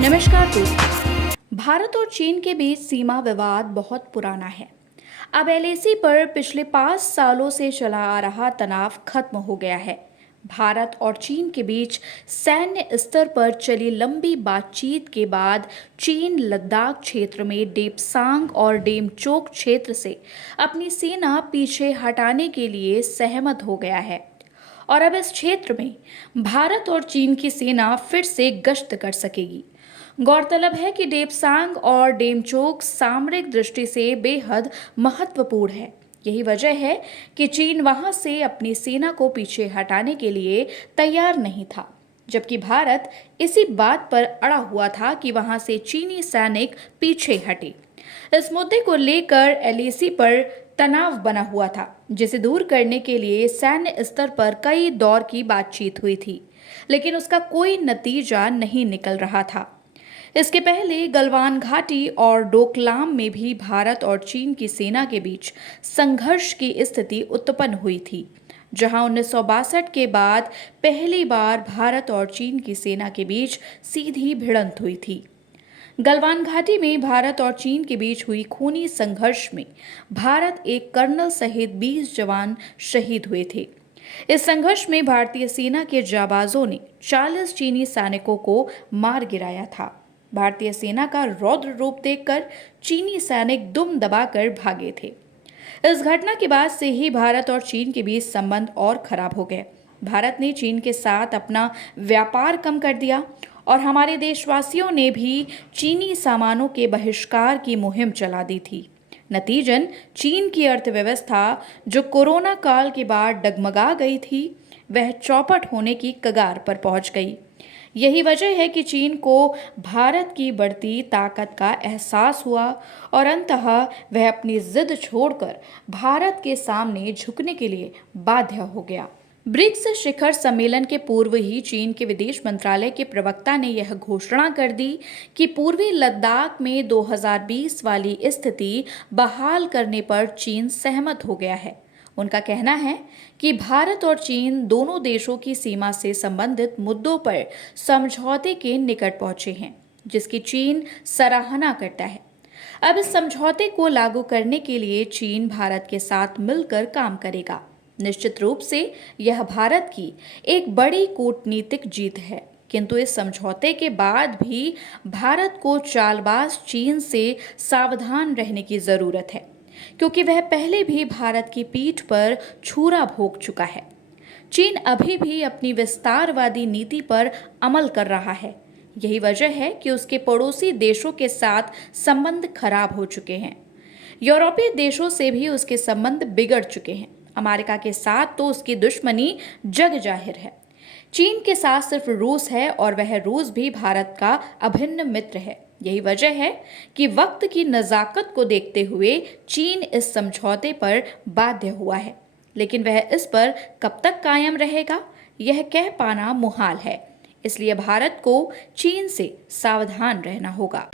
नमस्कार दोस्तों। भारत और चीन के बीच सीमा विवाद बहुत पुराना है। अब एलएसी पर पिछले 5 सालों से चला आ रहा तनाव खत्म हो गया है। भारत और चीन के बीच सैन्य स्तर पर चली लंबी बातचीत के बाद चीन लद्दाख क्षेत्र में डेप्सांग और डेमचोक क्षेत्र से अपनी सेना पीछे हटाने के लिए सहमत हो गया है और अब इस क्षेत्र में भारत और चीन की सेना फिर से गश्त कर सकेगी। गौरतलब है कि डेप्सांग और डेमचोक सामरिक दृष्टि से बेहद महत्वपूर्ण है। यही वजह है कि चीन वहां से अपनी सेना को पीछे हटाने के लिए तैयार नहीं था, जबकि भारत इसी बात पर अड़ा हुआ था कि वहां से चीनी सैनिक पीछे हटे। इस मुद्दे को लेकर एलएसी पर तनाव बना हुआ था, जिसे दूर करने के लिए सैन्य स्तर पर कई दौर की बातचीत हुई थी, लेकिन उसका कोई नतीजा नहीं निकल रहा था। इसके पहले गलवान घाटी और डोकलाम में भी भारत और चीन की सेना के बीच संघर्ष की स्थिति उत्पन्न हुई थी, जहां 1962 के बाद पहली बार भारत और चीन की सेना के बीच सीधी भिड़ंत हुई थी। गलवान घाटी में भारत और चीन के बीच हुई खूनी संघर्ष में भारत एक कर्नल सहित 20 जवान शहीद हुए थे। इस संघर्ष में भारतीय सेना के जाबाजों ने 40 चीनी सैनिकों को मार गिराया था। भारतीय सेना का रौद्र रूप देखकर चीनी सैनिक दुम दबाकर भागे थे। इस घटना के बाद से ही भारत और चीन के बीच संबंध और खराब हो गए। भारत ने चीन के साथ अपना व्यापार कम कर दिया और हमारे देशवासियों ने भी चीनी सामानों के बहिष्कार की मुहिम चला दी थी। नतीजन चीन की अर्थव्यवस्था, जो कोरोना काल के बाद डगमगा गई थी, वह चौपट होने की कगार पर पहुंच गई। यही वजह है कि चीन को भारत की बढ़ती ताकत का एहसास हुआ और अंततः वह अपनी जिद छोड़कर भारत के सामने झुकने के लिए बाध्य हो गया। ब्रिक्स शिखर सम्मेलन के पूर्व ही चीन के विदेश मंत्रालय के प्रवक्ता ने यह घोषणा कर दी कि पूर्वी लद्दाख में 2020 वाली स्थिति बहाल करने पर चीन सहमत हो गया है। उनका कहना है कि भारत और चीन दोनों देशों की सीमा से संबंधित मुद्दों पर समझौते के निकट पहुंचे हैं, जिसकी चीन सराहना करता है। अब इस समझौते को लागू करने के लिए चीन भारत के साथ मिलकर काम करेगा। निश्चित रूप से यह भारत की एक बड़ी कूटनीतिक जीत है, किंतु इस समझौते के बाद भी भारत को चालबाज चीन से सावधान रहने की जरूरत है, क्योंकि वह पहले भी भारत की पीठ पर छुरा भोग चुका है। चीन अभी भी अपनी विस्तारवादी नीति पर अमल कर रहा है। यही वजह है कि उसके पड़ोसी देशों के साथ संबंध खराब हो चुके हैं। यूरोपीय देशों से भी उसके संबंध बिगड़ चुके हैं। अमेरिका के साथ तो उसकी दुश्मनी जग जाहिर है। चीन के साथ सिर्फ रूस है और वह रूस भी भारत का अभिन्न मित्र है। यही वजह है कि वक्त की नज़ाकत को देखते हुए चीन इस समझौते पर बाध्य हुआ है, लेकिन वह इस पर कब तक कायम रहेगा, यह कह पाना मुहाल है। इसलिए भारत को चीन से सावधान रहना होगा।